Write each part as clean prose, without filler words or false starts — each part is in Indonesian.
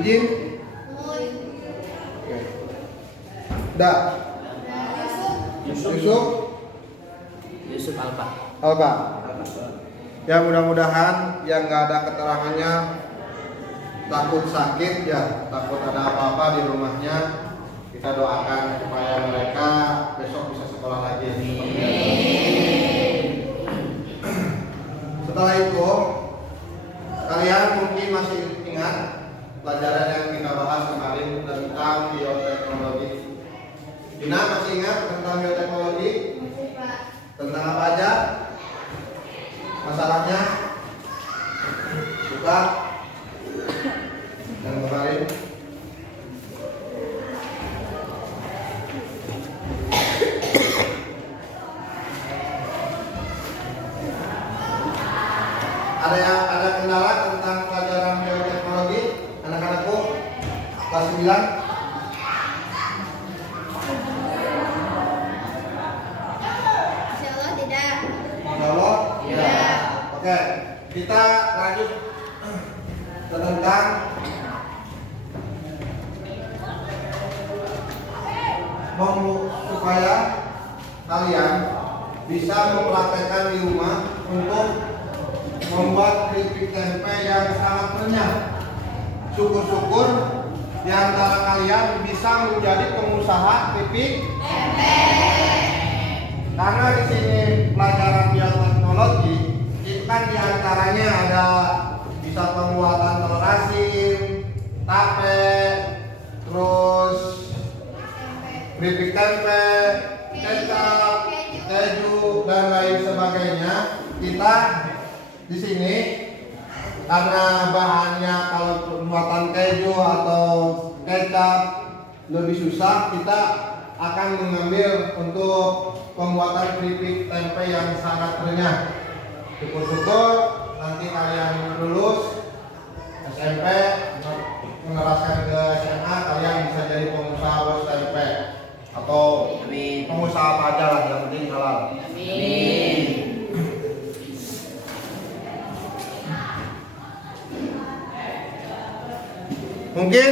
Izin. Da. Yusuf Alba. Alba. Ya mudah-mudahan yang nggak ada keterangannya takut sakit ya, takut ada apa-apa di rumahnya, kita doakan supaya mereka besok bisa sekolah lagi. Setelah itu kalian mungkin masih ingat pelajaran yang kita bahas kemarin tentang bioteknologi. Dina masih ingat tentang bioteknologi? Tentang apa aja? Masalahnya? Buka. Dan kemarin ada kendala tentang pelajaran bioteknologi anak-anakku kelas 9? Insyaallah tidak. Insyaallah tidak. Oke, kita lanjut tentang supaya kalian bisa mempraktekkan di rumah untuk membuat keripik tempe yang sangat renyah. Syukur-syukur di antara kalian bisa menjadi pengusaha keripik tempe. Karena di sini pelajaran bioteknologi itu kan di antaranya ada bisa pembuatan telur asin, tape, terus keripik tempe, kecap, keju dan lain sebagainya. Kita di sini karena bahannya kalau pembuatan keju atau kecap lebih susah, kita akan mengambil untuk pembuatan keripik tempe yang sangat renyah. Syukur-syukur nanti kalian lulus SMP meneraskan ke SMA, kalian bisa jadi pengusaha bos tempe atau pengusaha apa aja lah, yang penting halal. Amin. Mungkin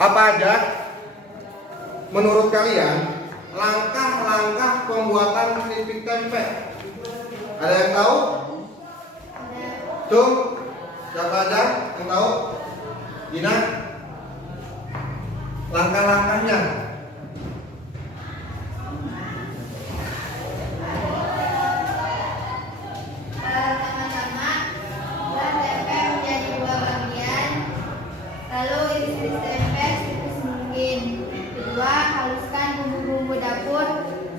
apa aja menurut kalian langkah-langkah pembuatan keripik tempe? Ada yang tahu? Tuh, siapa aja yang tahu? Dina? Langkah-langkahnya. Pertama-tama, belah tempe menjadi dua bagian, lalu iris-iris tempe setipis mungkin. Kedua, haluskan bumbu-bumbu dapur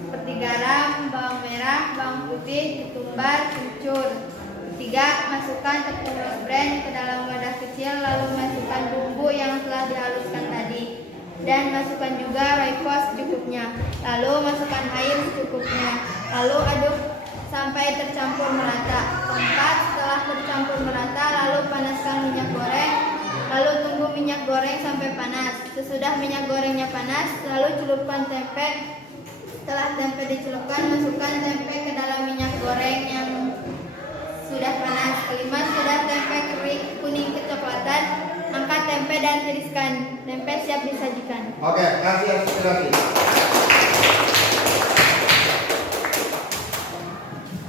seperti garam, bawang merah, bawang putih, ketumbar, kencur. Ketiga, masukkan tepung rose bran ke dalam wadah kecil, lalu masukkan bumbu yang telah dihaluskan tadi dan masukkan juga royco secukupnya. Lalu masukkan air secukupnya. Lalu aduk sampai tercampur merata. Keempat, setelah tercampur merata, lalu panaskan minyak goreng. Lalu tunggu minyak goreng sampai panas. Sesudah minyak gorengnya panas, lalu celupkan tempe. Setelah tempe dicelupkan, masukkan tempe ke dalam minyak goreng yang sudah panas. Kelima, sudah tempe kering kuning kecoklatan, angkat tempe dan tiriskan. Tempe siap disajikan. Oke, kasih inspirasi.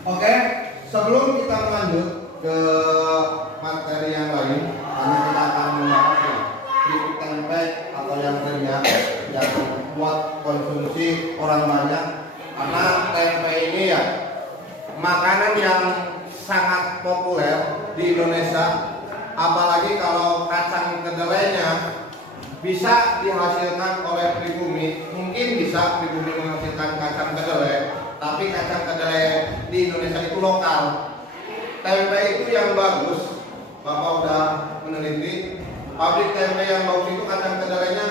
Oke, sebelum kita lanjut ke materi yang lain, karena kita akan membahas keripik tempe atau yang renyah yang buat konsumsi orang banyak. Karena tempe ini ya makanan yang sangat populer di Indonesia, apalagi kalau kacang kedelainya bisa dihasilkan oleh pribumi. Mungkin bisa pribumi menghasilkan kacang kedelai, tapi kacang kedelai di Indonesia itu lokal. Tempe itu yang bagus, Bapak udah meneliti, pabrik tempe yang bagus itu kacang kedelainya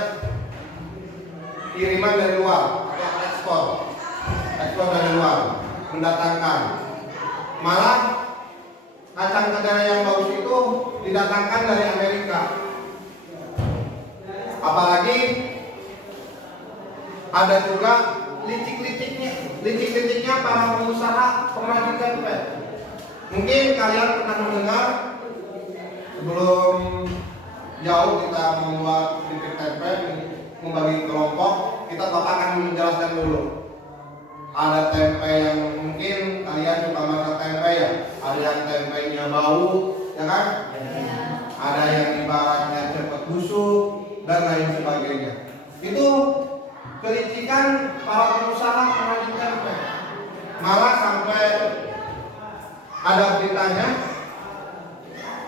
kiriman dari luar atau ekspor dari luar, mendatangkan. Malah kacang kedelai yang bagus itu didatangkan dari Amerika. Apalagi ada juga licik-liciknya para pengusaha pengrajin tempe. Mungkin kalian pernah mendengar sebelum jauh kita membuat keripik tempe, membagi kelompok, Bapak akan menjelaskan dulu. Ada tempe yang mungkin kalian suka masak tempe ya, ada yang tempenya bau, ya kan? Ada yang ibaratnya cepat busuk dan lain sebagainya. Itu kelicikan para pengusaha pengrajin tempe. Malah sampai ada beritanya,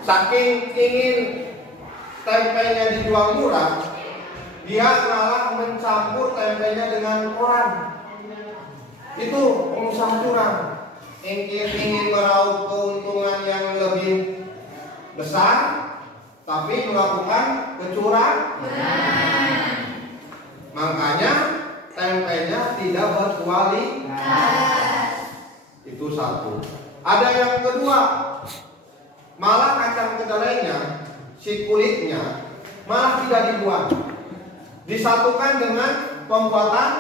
saking ingin tempenya dijual murah, dia malah mencampur tempenya dengan koran. Itu pengusaha curang, ingin meraup keuntungan yang lebih besar, tapi melakukan kecurangan. Makanya tempenya tidak berkualitas. Itu satu. Ada yang kedua, malah kacang kedelainya, si kulitnya malah tidak dibuang, disatukan dengan pembuatan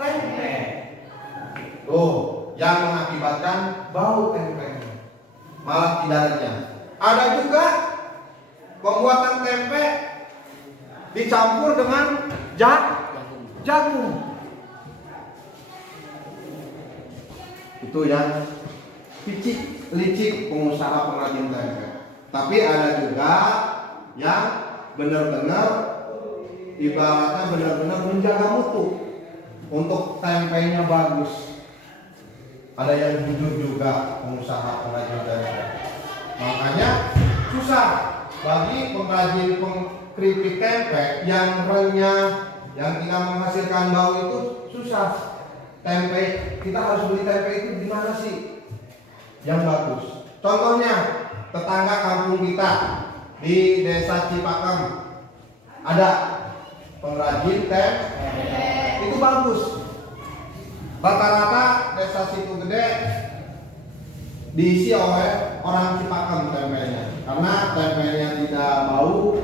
tempe. Yang mengakibatkan bau tempe, malah tidak renyah. Ada juga pembuatan tempe dicampur dengan jagung. Itu yang licik pengusaha pengrajin tempe. Tapi ada juga yang benar-benar ibaratnya benar-benar menjaga mutu untuk tempenya bagus. Ada yang jujur juga pengusaha pengrajin tempe. Makanya susah bagi pengrajin keripik tempe yang renyah, yang tidak menghasilkan bau itu susah. Tempe kita harus beli tempe itu di mana sih yang bagus? Contohnya tetangga kampung kita di Desa Cipakem ada pengrajin tempe, itu bagus. Rata-rata Desa Situ Gede diisi oleh orang Cipakem tempenya, karena tempenya tidak bau,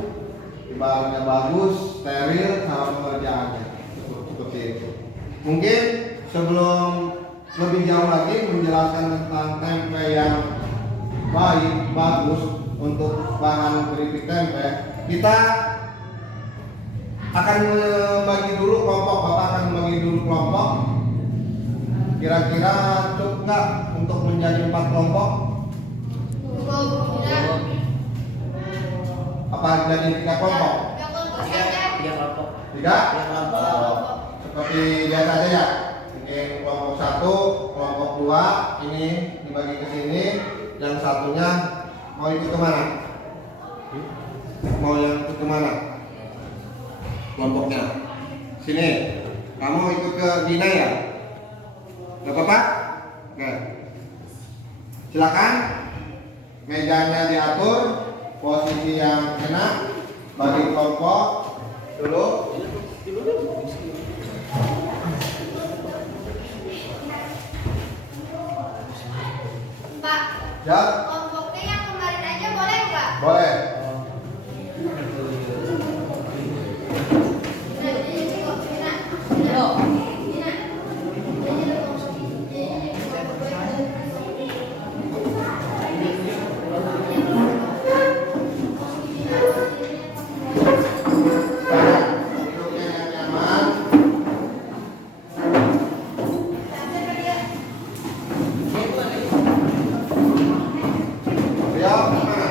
ibaratnya bagus, steril cara pengerjaannya. Seperti itu. Mungkin sebelum lebih jauh lagi menjelaskan tentang tempe yang baik, bagus untuk bahan keripik tempe, kita akan membagi dulu kelompok. Bapak akan membagi dulu kelompok. Kira-kira cukup nggak untuk menjadi 4 kelompok? Apa jadi 3 kelompok? 3 kelompok. 3? Seperti biasa aja ya. Mungkin kelompok 1, kelompok 2 ini dibagi ke sini. Yang satunya mau ikut kemana? Mau yang ikut kemana? Kelompoknya sini. Kamu ikut ke Gina ya? Gak apa-apa? Oke. Silakan. Mejanya diatur, posisi yang enak, bagi kelompok dulu. Pak, Ya, kelompoknya yang kemarin aja boleh nggak? boleh. Duduknya yang nyaman. Rio, mana?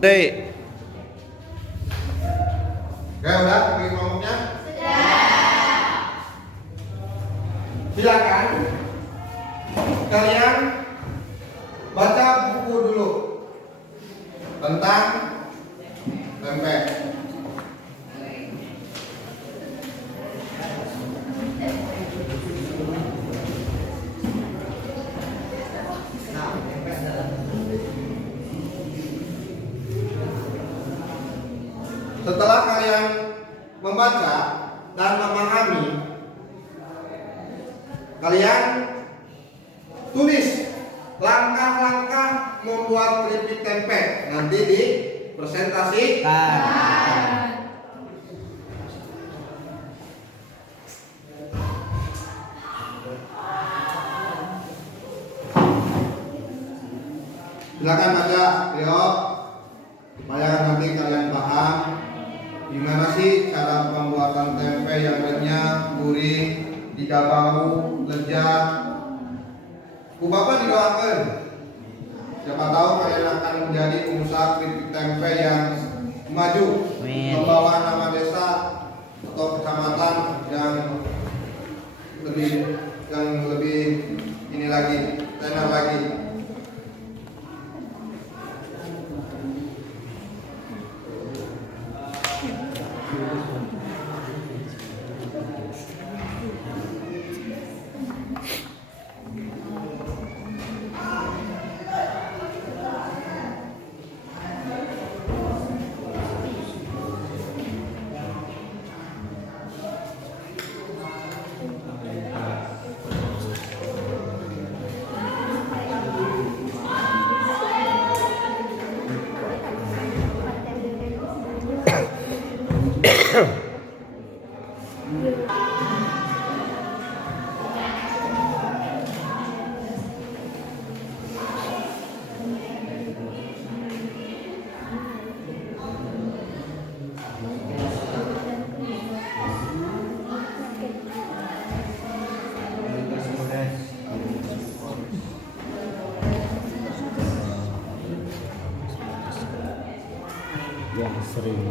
Dek. Oke, udah bagi kelompoknya? Silakan kalian baca buku dulu tentang tempe. Nah, tempe kalian membaca dan memahami, kalian tulis langkah-langkah membuat keripik tempe. Nanti di presentasikan. Silakan baca, Leo, supaya nanti kalian paham gimana sih cara pembuatan tempe yang renyah, gurih, tidak bau, lezat. Bu Bapak didoakan. Siapa tahu kalian akan menjadi pengusaha keripik tempe yang maju, membawa nama desa atau kecamatan yang lebih ini lagi, tenar lagi. Yang sering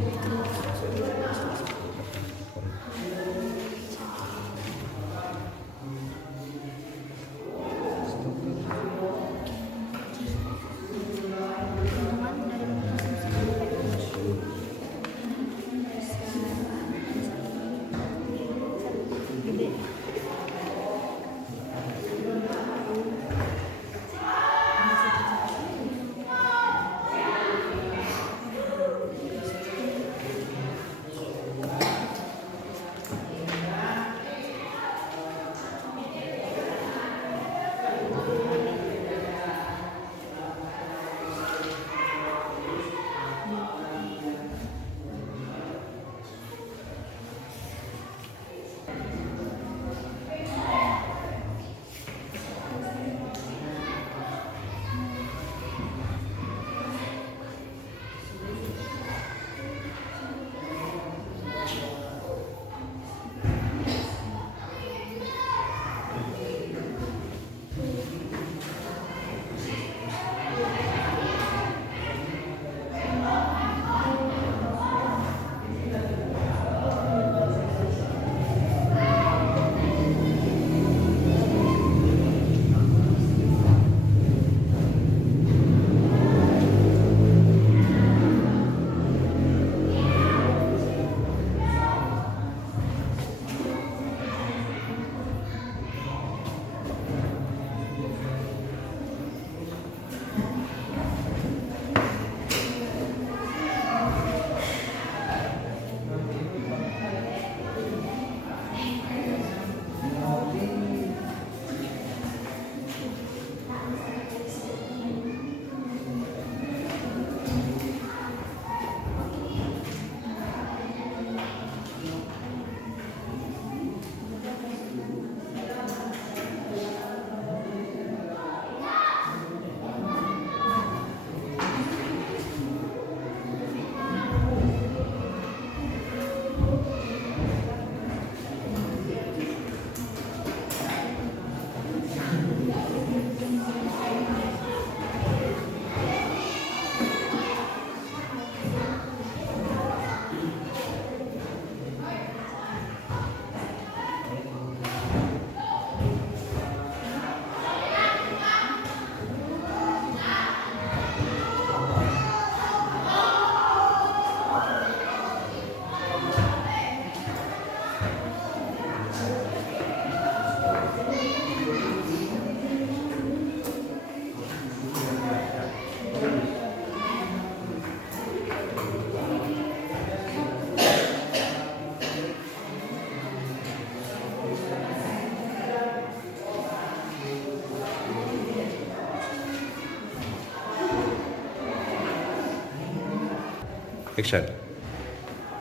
Action.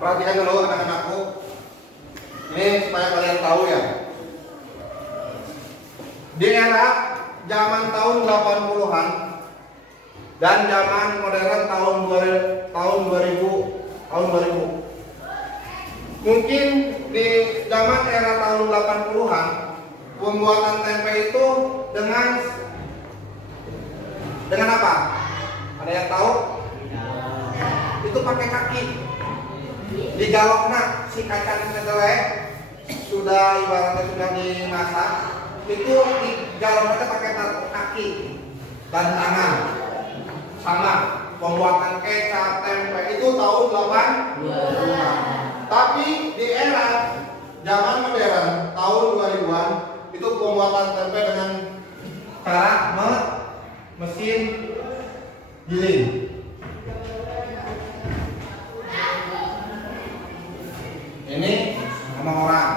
Perhatikan dulu anak-anakku. Ini supaya kalian tahu ya. Di era zaman tahun 80-an dan zaman modern tahun 2000. Mungkin di zaman era tahun 80-an pembuatan tempe itu dengan apa? Ada yang tahu? Itu pakai kaki. Digalokna si kacang kedelai sudah ibaratnya sudah dimasak, itu digaloknya pakai kaki dan tangan. Sama pembuatan kecap tempe itu tahun 80-an. Tapi di era zaman modern tahun 2000-an itu pembuatan tempe dengan cara mesin giling. Ini sama orang.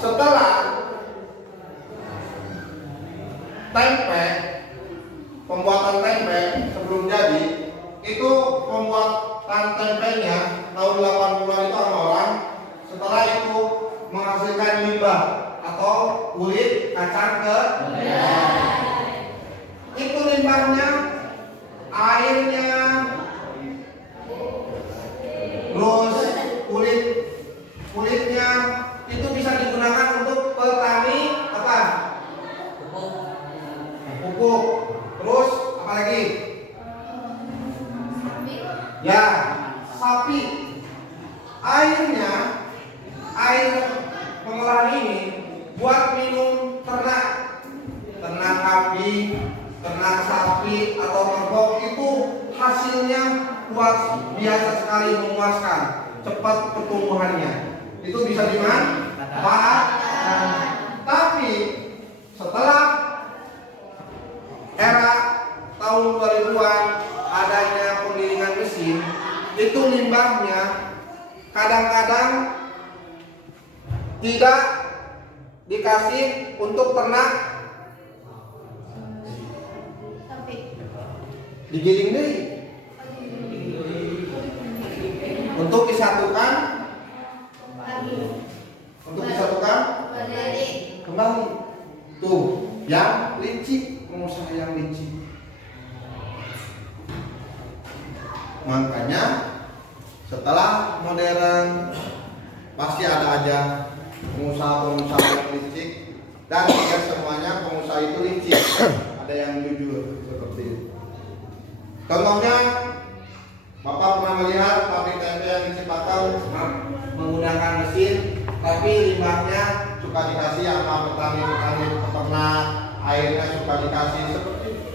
Setelah tempe, pembuatan tempe sebelum jadi itu pembuatan tempenya tahun 80-an itu sama orang. Setelah itu menghasilkan limbah atau kulit kacang kedelai. Itu limbahnya, airnya, terus kulitnya itu bisa digunakan untuk petani apa? Pupuk. Terus apa lagi? Ya, sapi. Air pengolahan ini buat minum ternak kambing, ternak sapi atau kerbau, itu hasilnya biasa sekali, memuaskan, cepat pertumbuhannya. Itu bisa dimanfaatkan. Tapi setelah era tahun 2000-an adanya penggilingan mesin, itu limbahnya kadang-kadang tidak dikasih untuk ternak, digiling deh untuk disatukan kembali. Tuh yang licik, pengusaha yang licik. Makanya setelah modern pasti ada aja pengusaha yang licik, dan tidak semuanya pengusaha itu licik. Ada yang jujur seperti itu. Contohnya, Bapak pernah melihat pabrik tempe yang di Cipatau menggunakan mesin, tapi limbahnya suka dikasih sama petani peternak, airnya suka dikasih seperti itu.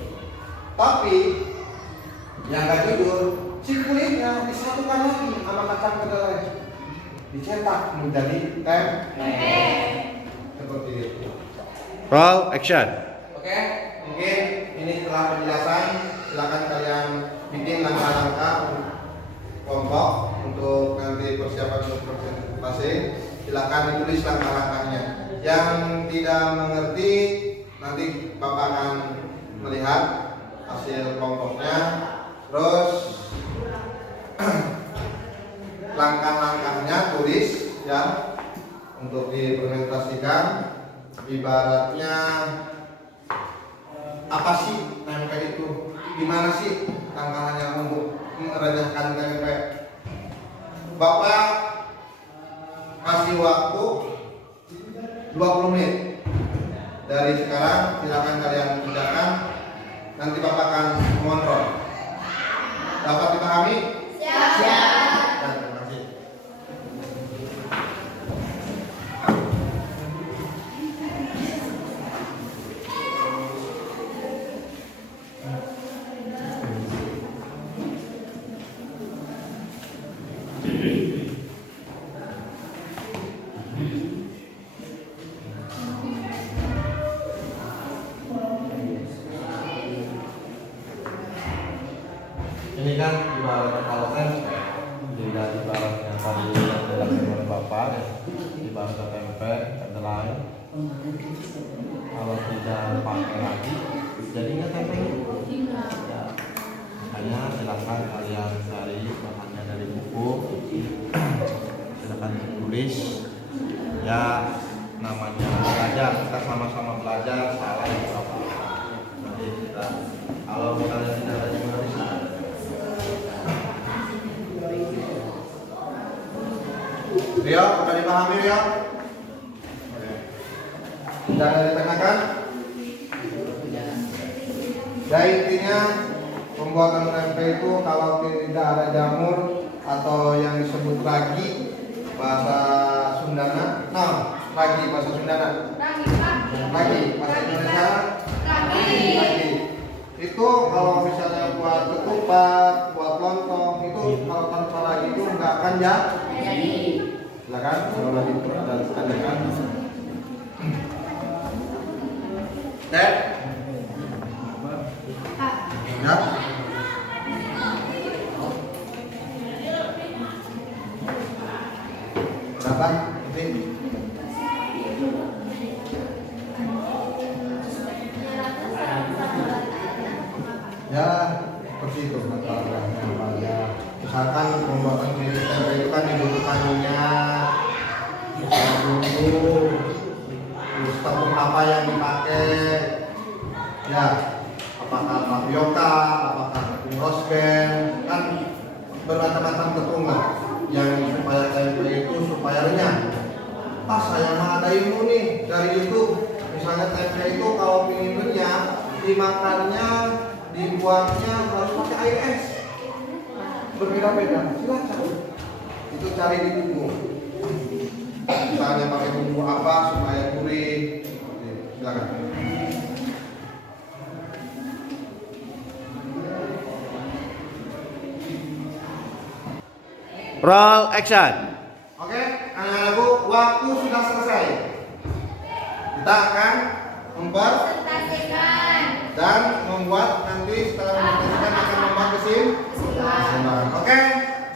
Tapi yang gak jujur, si kulitnya disatukan lagi sama kacang kedelai, dicetak menjadi tempe. Seperti itu. Roll action. Oke, mungkin ini setelah penjelasan, silakan kalian bikin langkah-langkah kelompok untuk nanti persiapan untuk presentasi. Silakan ditulis langkah-langkahnya. Yang tidak mengerti, nanti Bapak akan melihat hasil kelompoknya. Terus langkah-langkahnya tulis ya untuk dipresentasikan. Ibaratnya apa sih tempe itu? Gimana sih tantangannya untuk merenyahkan tempe? Bapak kasih waktu 20 menit dari sekarang, silakan kalian kerjakan. Nanti Bapak akan mengontrol. Dapat dipahami? Siap. Terima kasih. Ini kan ibarat kalau tempe, tidak ibaratnya tadi yang dilakukan oleh Bapak, ibarat tempe, kedelai. Kalau tidak pakai lagi, jadinya tempe itu. Ya, hanya silahkan kalian cari bahannya dari buku, silahkan tulis. Ya namanya belajar, kita sama-sama belajar, salah itu apa. Jadi kita kalau kalian tidak ada yang menulis, Rio, sudah dipahami Rio? Tidak ada ditanyakan? Ya intinya pembuatan tempe itu kalau tidak ada jamur atau yang disebut ragi bahasa Sundana, ragi bahasa Sundana, ragi bahasa Indonesia, ragi. Itu kalau misalnya buat ketupat, buat lontong itu kalau tanpa ragi itu nggak akan jadi. Silakan kalau lagi itu ada kan. Ted. Ya. Berapa? Ini. Ya, seperti itu ya. Misalkan pembuatan keripik tempe itu kan dibutuhkan minyak, bumbu, terus tepung apa yang dipakai, ya. Apakah tapioka, apakah tepung rose band, kan bermacam-macam tepung lah yang supaya tempe itu supaya renyah. Saya mah ada ilmu nih dari YouTube. Misalnya tempe itu kalau ingin renyah, dimakannya, dibuatnya harus pakai air es. Berbeda-beda, silakan. Itu cari di buku. Misalnya pakai bumbu apa supaya gurih, silakan. Roll action. Oke, anak-anakku, waktu sudah selesai. Kita akan Presentasikan. dan membuat nanti setelah mempresentasikan akan membuat kesimpulan. Oke,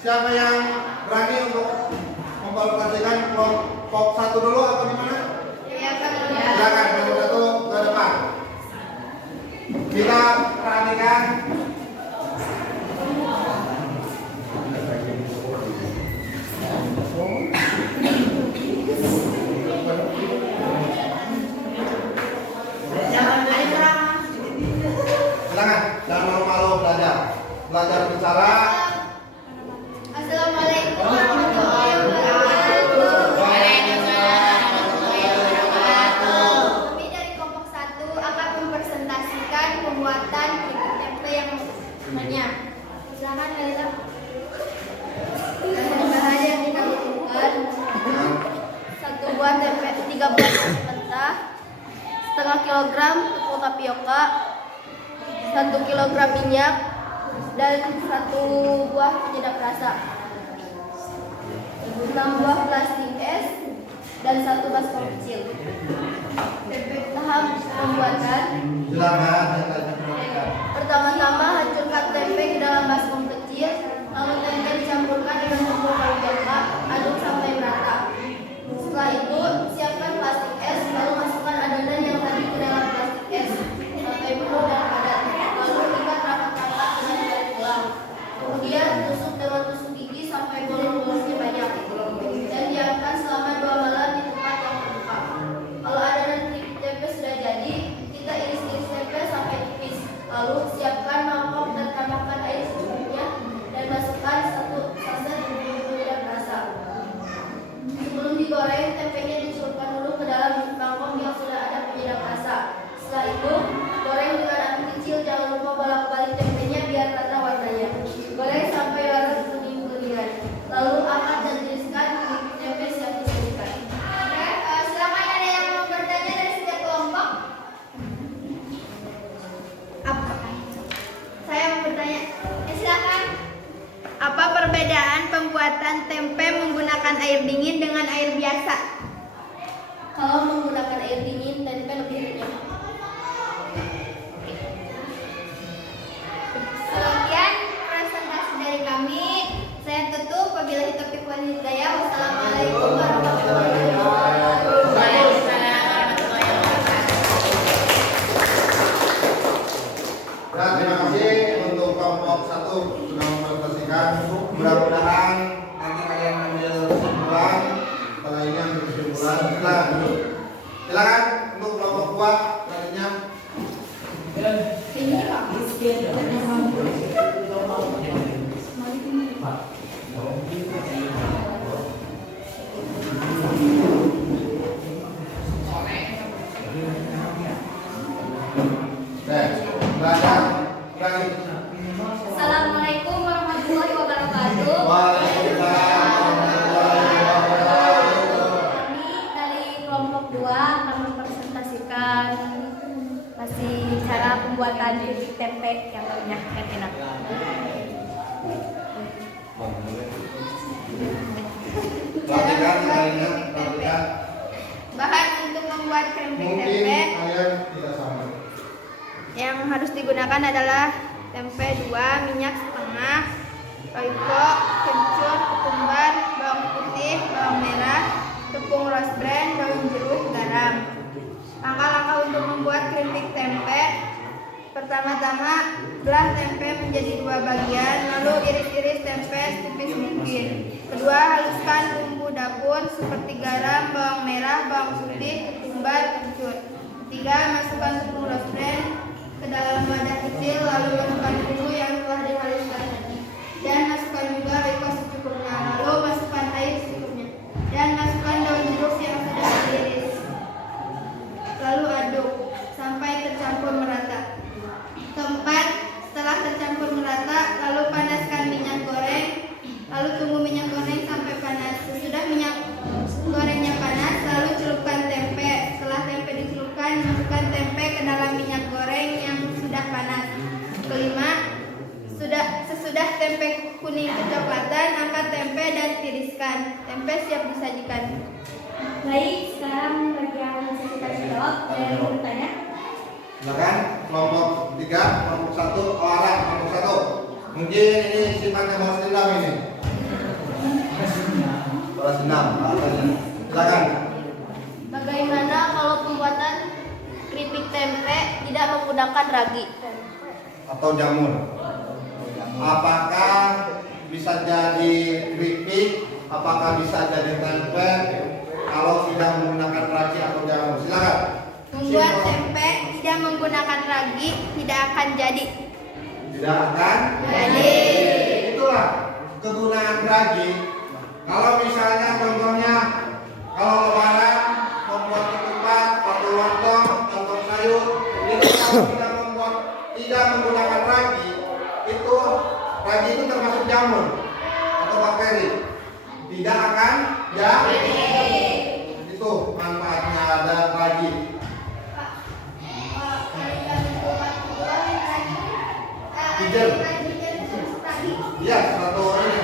siapa yang berani untuk mempresentasikan kelompok 1 dulu atau gimana? Silakan kelompok 1 ke depan. Kita perhatikan. Silakan, jangan malu-malu belajar bicara. Assalamualaikum warahmatullahi wabarakatuh. Kami dari kelompok 1 akan mempresentasikan pembuatan keripik tempe yang renyah. Silakan Lila. Bahan yang kita butuhkan: 1 buah tempe, 3 buah tempe mentah, setengah kilogram tepung tapioka, 1 kilogram minyak, dan 1 buah penyedap rasa, 6 buah plastik es, dan 1 baskom kecil. Tahap pembuatan: Silakan. pertama-tama hancurkan tempe ke dalam baskom kecil, lalu tempe dicampurkan dengan tepung tapioka, aduk sampai merata. Setelah itu siapkan plastik es, lalu masukkan adonan yang tadi ke dalam plastik es sampai penuh dan padat. Lalu ikat rapat-rapat dengan jari tulang. Kemudian tusuk dengan tusuk gigi sampai bolong-bolongnya banyak. Dan diamkan selama 2 malam di tempat yang terbuka. Kalau adonan keripik tempe sudah jadi, kita iris-iris tempe sampai tipis. Lalu siapkan mangkok dan tambahkan air secukupnya dan masukkan 1 saset bumbu penyedap rasa. Sebelum digoreng, tempenya dicelupkan dulu ke dalam mangkok yang sudah ada penyedap rasa. Setelah itu, goreng dengan api kecil, jangan lupa bolak-balik tempenya biar rata warnanya. Goreng sampai larut kuning-kuningan. Lalu angkat dan tiriskan keripik tempe siap disajikan. Silakan ada yang mau bertanya dari setiap kelompok? Apa? Saya mau bertanya. Silakan. Apa perbedaan pembuatan tempe menggunakan air dingin dengan air biasa? Kalau menggunakan air dingin, tempe lebih renyah. Sekian presentasi dari kami. Saya tutup. Wabillahi taufiq wal hidayah. Wassalamualaikum warahmatullahi wabarakatuh. Dan terima kasih untuk kelompok 1 sudah mempresentasikan. Mudah-mudahan nanti kalian ambil kesimpulan. Setelah ini ambil kesimpulan. Silakan untuk kelompok kuat selanjutnya. Belajar. Assalamualaikum warahmatullahi wabarakatuh. Waalaikumsalam warahmatullahi wabarakatuh. Kami dari kelompok 2 akan mempresentasikan masih cara pembuatan keripik tempe yang banyak dan enak. Perhatikan lainnya, perhatikan. Bahan untuk membuat keripik Mungkin tempe kalian tidak sama. yang harus digunakan adalah tempe 2, minyak setengah, royco, kencur, ketumbar, bawang putih, bawang merah, tepung rose bran, daun jeruk, garam. Langkah-langkah untuk membuat keripik tempe. Pertama-tama, belah tempe menjadi 2 bagian, lalu iris-iris tempe setipis mungkin. Kedua, haluskan bumbu dapur seperti garam, bawang merah, bawang putih, ketumbar, kencur. Ketiga, masukkan tepung rose bran ke dalam wadah kecil, lalu masukkan bumbu yang telah dihaluskan tadi. Dan masukkan juga royco secukupnya, lalu masukkan air secukupnya. Dan masukkan daun jeruk yang sudah diiris. Lalu aduk sampai tercampur merata. Keempat, setelah tercampur merata, lalu panaskan minyak goreng. Lalu tunggu minyak goreng sampai panas. Sesudah minyak gorengnya panas, lalu celupkan tempe. Setelah tempe dicelupkan, masukkan tempe ke dalam minyak goreng yang sudah panas. Kelima, sesudah tempe kuning kecoklatan, angkat tempe dan tiriskan. Tempe siap disajikan. Baik, sekarang bagi yang bisa kasih jawab, ada yang mau bertanya? Silakan kelompok 3, kelompok 1, orang kelompok 1. Mungkin ini sifatnya balas dendam ini. Balas dendam, alasannya. Silakan. Bagaimana kalau pembuatan keripik tempe tidak menggunakan ragi? Atau jamur. Apakah bisa jadi keripik? Apakah bisa jadi tempe? Kalau tidak menggunakan ragi atau jamur, silakan. Membuat tempe tidak menggunakan ragi tidak akan jadi. Tidak akan Jadi. Itulah kegunaan ragi. Kalau misalnya contohnya kalau lebaran membuat ketupat atau lontong atau sayur, itu kalau tidak menggunakan ragi, itu ragi itu termasuk jamur atau bakteri. Tidak akan jadi. Itu manfaatnya ada ragi. Pijen. Iya, satu ini.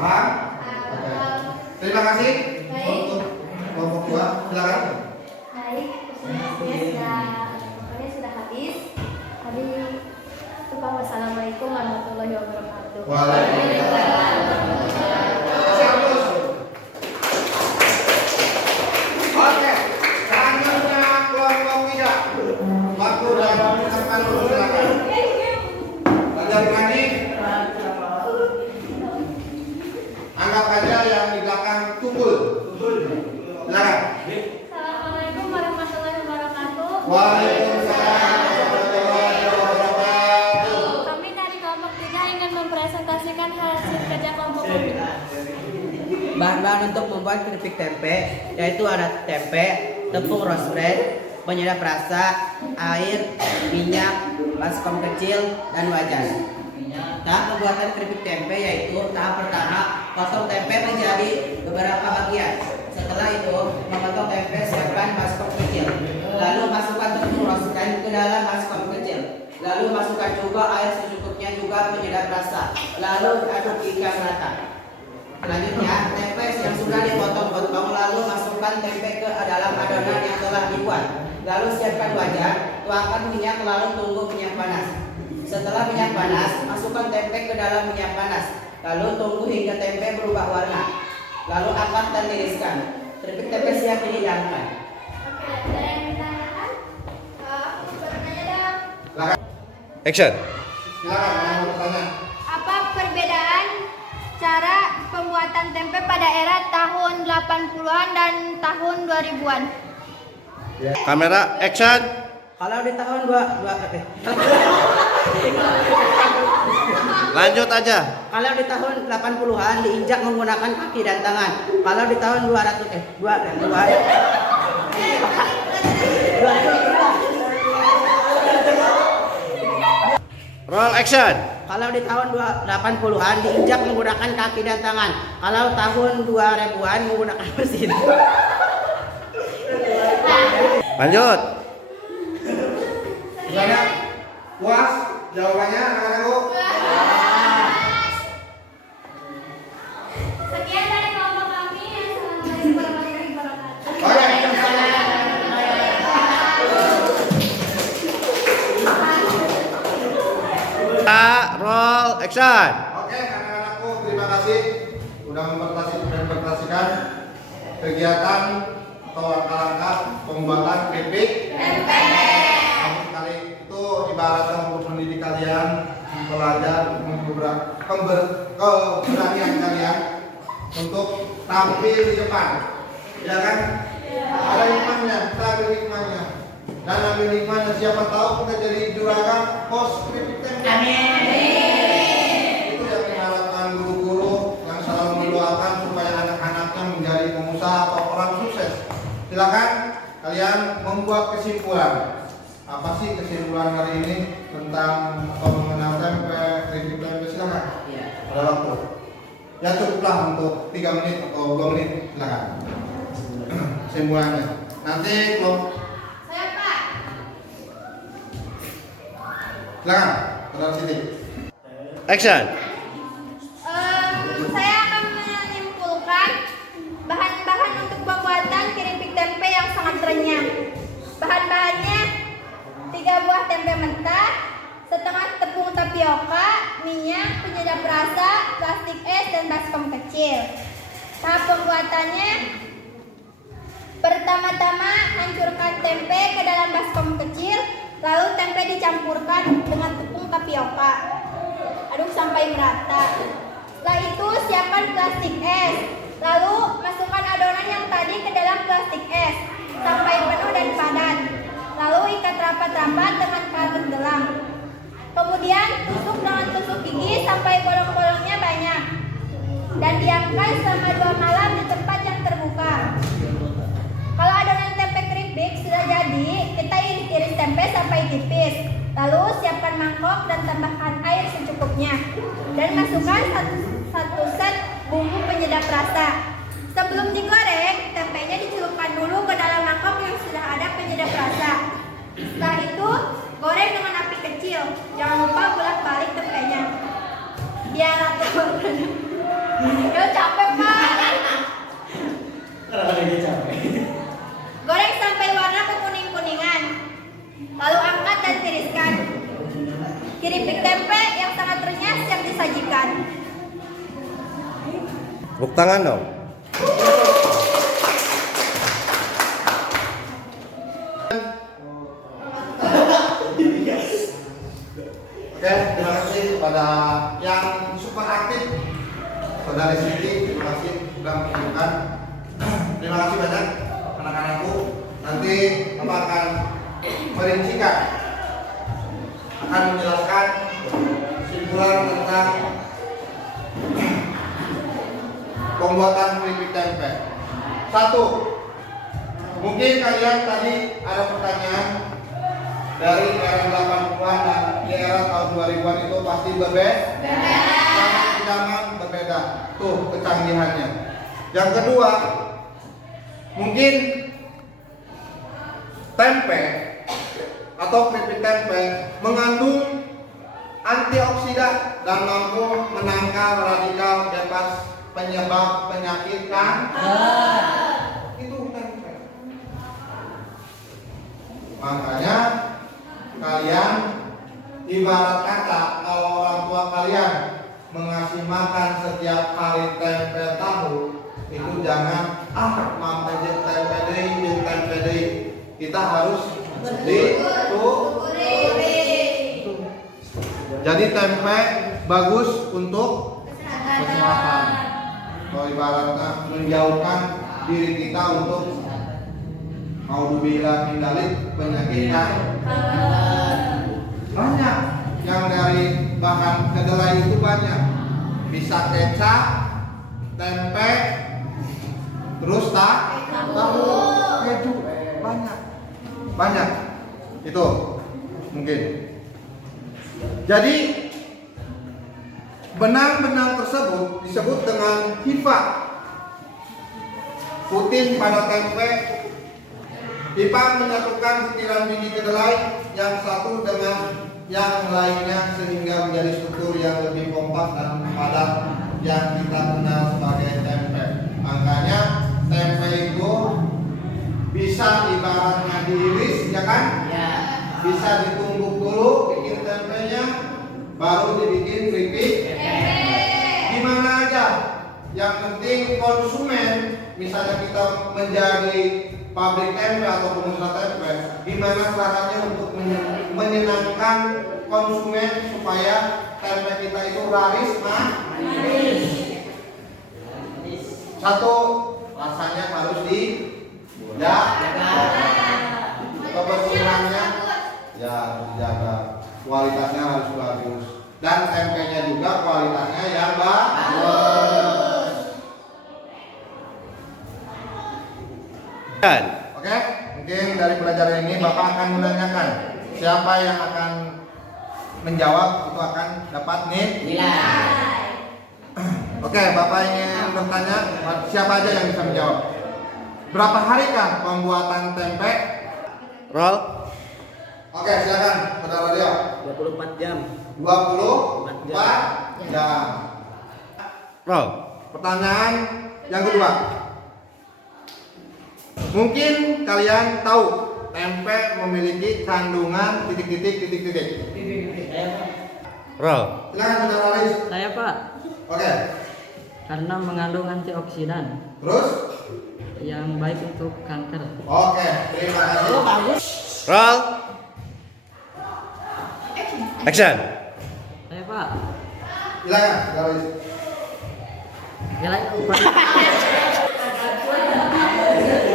Paham? Oke. Terima kasih untuk kelompok 2. Silakan. Baik, presentasinya sudah habis. Kami tutup. Wassalamualaikum warahmatullahi wabarakatuh. Waalaikumsalam. Terus. Oke, selanjutnya kelompok 3. Waktu dan tempat dulu, silakan. Belajar lagi. Anggap aja yang di belakang tunggul. Silakan. Assalamualaikum warahmatullahi wabarakatuh. Waalaikumsalam warahmatullahi wabarakatuh. Kami dari kelompok 3 ingin mempresentasikan hasil kerja kelompok kami. Bahan-bahan untuk membuat keripik tempe yaitu ada tempe, tepung rose bran, penyedap rasa, air, minyak, baskom kecil, dan wajan. Tahap pembuatan keripik tempe yaitu tahap pertama, potong tempe menjadi beberapa bagian. Setelah itu, memotong tempe, siapkan baskom kecil. Lalu masukkan tepung rose bran ke dalam baskom kecil. Lalu masukkan juga air secukupnya juga penyedap rasa. Lalu aduk hingga merata. Selanjutnya, tempe yang sudah dipotong-potong lalu masukkan tempe ke dalam adonan yang telah dibuat. Lalu siapkan wajan, tuangkan minyak lalu tunggu minyak panas. Setelah minyak panas, masukkan tempe ke dalam minyak panas. Lalu tunggu hingga tempe berubah warna. Lalu angkat dan tiriskan. Keripik tempe siap dihidangkan. Oke, ada yang ditanyakan? Aku bertanya dong. Silakan. Action. Silakan yang mau bertanya. Apa perbedaan cara pembuatan tempe pada era tahun 80-an dan tahun 2000-an? Kamera action. Kalau di tahun dua Lanjut aja. kalau di tahun 80-an diinjak menggunakan kaki dan tangan. Kalau di tahun 200-an Roll action. kalau di tahun 80-an diinjak menggunakan kaki dan tangan. Kalau tahun 2000-an menggunakan mesin. Lanjut. Gimana? Puas jawabannya anak-anakku? Sekian dari kelompok kami. Assalamualaikum warahmatullahi wabarakatuh. Oke. Roll action. Oke, anak-anakku, terima kasih sudah mempresentasikan kegiatan atau langkah-langkah pembuatan keripik tempe. Kali itu ibaratnya untuk mendidik kalian, belajar, keberanian kalian untuk tampil di depan, ya kan? Ada hikmahnya, kita ambil hikmahnya. Dan ambil hikmahnya, siapa tahu kita jadi juragan pos keripik tempe. Itu yang diharapkan guru-guru yang selalu mendoakan supaya anak-anaknya menjadi pengusaha atau orang sukses. Silakan kalian membuat kesimpulan. Apa sih kesimpulan hari ini tentang atau mengenal tempe, keripik tempe? Silakan. Iya. Ada waktu. Ya cukuplah untuk 3 menit atau 2 menit. Silakan. Kesimpulannya. Nanti kalau Saya Pak. silakan, Saudara Siti. Action. Saya akan menyimpulkan bahan-bahan untuk pembuatan keripik tempe yang sangat renyah. Bahan-bahannya 3 buah tempe mentah, setengah tepung tapioka, minyak, penyedap rasa, plastik es, dan baskom kecil. Tahap pembuatannya: pertama-tama hancurkan tempe ke dalam baskom kecil, lalu tempe dicampurkan dengan tepung tapioka. Aduk sampai merata. Setelah itu siapkan plastik es. Lalu masukkan adonan yang tadi ke dalam plastik es sampai penuh dan padat. Lalu ikat rapat-rapat dengan karet gelang. Kemudian tusuk dengan tusuk gigi sampai bolong-bolongnya banyak. Dan diamkan selama 2 malam di tempat yang terbuka. Kalau adonan tempe keripik sudah jadi, kita iris-iris tempe sampai tipis. Lalu siapkan mangkok dan tambahkan air secukupnya. Dan masukkan satu set bumbu penyedap rasa. Sebelum digoreng, tempenya dicelupkan dulu ke dalam mangkok yang sudah ada penyedap rasa. Setelah itu, goreng dengan api kecil. Jangan lupa bolak-balik tempenya. Biar rata. Ya capek, Pak. Goreng sampai warna kekuning-kuningan. Lalu angkat dan tiriskan. Keripik tempe yang sangat renyah siap disajikan. Tepuk tangan dong. Oke, terima kasih kepada yang super aktif, Saudari Siti. Terima kasih sudah menunjukkan. Terima kasih banyak anak-anakku. Nanti Bapak akan merincikan, akan menjelaskan kesimpulan tentang pembuatan keripik tempe. 1. Mungkin kalian tadi ada pertanyaan dari era 80-an dan di era tahun 2000-an itu pasti berbeda. Zaman berbeda. Tuh kecanggihannya. Yang kedua, mungkin tempe atau keripik tempe mengandung antioksidan dan mampu menangkal radikal bebas penyebab penyakit kanker. Itu tempe. Makanya kalian ibarat kata kalau orang tua kalian mengasih makan setiap hari tempe tahu, itu jangan mampu tempe deui. Kita harus Jadi tempe bagus untuk kesehatan. Kalau ibaratnya menjauhkan diri kita untuk naudzubillah min dzalik penyakit banyak yang dari bahan kedelai itu banyak. Bisa kecap, tempe, terus tahu, keju, banyak. Itu mungkin. Jadi benang-benang tersebut disebut dengan hifa. Putin pada tempe, hifa menyatukan butiran biji kedelai yang satu dengan yang lainnya sehingga menjadi struktur yang lebih kompak dan padat yang kita kenal sebagai tempe. Makanya tempe itu bisa ibaratnya diiris, ya kan? Ya. Bisa ditumbuk dulu bikin tempenya, baru dibikin keripik. Gimana aja, yang penting konsumen, misalnya kita menjadi pabrik tempe atau pengusaha tempe, gimana caranya untuk menyenangkan konsumen supaya tempe kita itu laris, manis. Satu, rasanya harus dijaga, kebersihannya ya dijaga, kualitasnya harus bagus, dan tempenya juga kualitasnya yang bagus. Oke, mungkin dari pelajaran ini Bapak akan menanyakan siapa yang akan menjawab itu akan dapat nilai. Oke, Bapak ingin bertanya siapa aja yang bisa menjawab. Berapa harikah pembuatan tempe? Roll. Oke, silakan Saudara Rio. 24 jam. 24 jam. Roll. Pertanyaan yang kedua. Mungkin kalian tahu tempe memiliki kandungan titik-titik. Roll. Silakan Saudara Aris. Saya Pak, Oke. karena mengandung antioksidan Terus? yang baik untuk kanker. Oke, terima kasih. Roll. Action. Saya Pak, Silakan Saudara Aris. nilai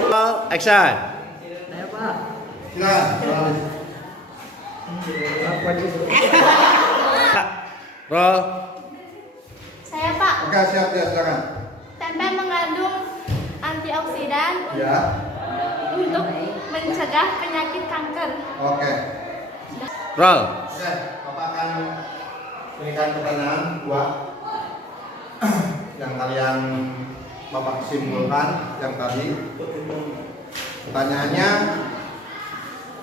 Roll. Action. saya Pak, Silakan Saudara Aris. Roll. Saya Pak, Oke, siap ya, silakan. tempe mengandung antioksidan Ya. untuk mencegah penyakit kanker. Oke. Roll. Oke, Bapak akan berikan pertanyaan dua yang kalian Bapak simpulkan yang tadi. Pertanyaannya,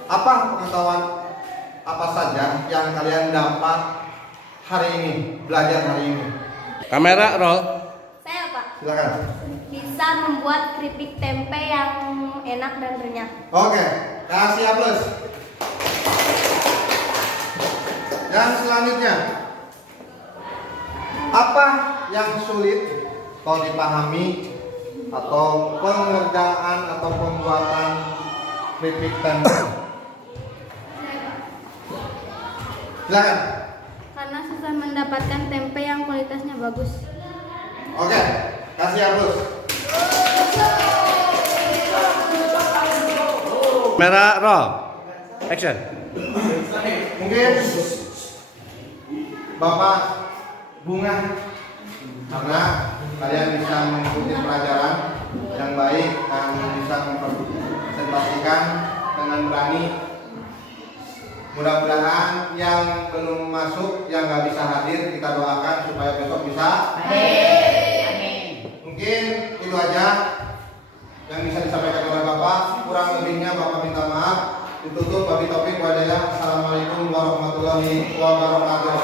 apa pengetahuan apa saja yang kalian dapat hari ini, belajar hari ini? Kamera roll. Saya Pak, Silakan. bisa membuat keripik tempe yang enak dan renyah. Oke, kasih aplaus. Yang selanjutnya, apa yang sulit kalau dipahami atau pengerjaan atau pembuatan keripik tempe? Silakan. Karena susah mendapatkan tempe yang kualitasnya bagus. Oke, kasih aplaus. Kamera roll. Action. Mungkin Bapak bunga karena kalian bisa mengikuti pelajaran yang baik dan bisa mempresentasikan dengan berani. Mudah-mudahan yang belum masuk, yang nggak bisa hadir, kita doakan supaya besok bisa. Mungkin itu aja yang bisa disampaikan oleh Bapak. Kurang lebihnya Bapak minta maaf. Ditutup wabillahi taufiq wal hidayah. Assalamualaikum warahmatullahi wabarakatuh.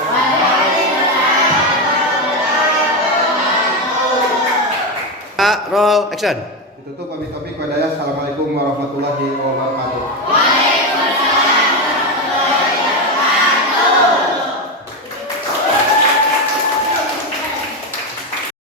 Roll. Action. Ditutup wabillahi taufiq wal hidayah. Assalamualaikum warahmatullahi wabarakatuh.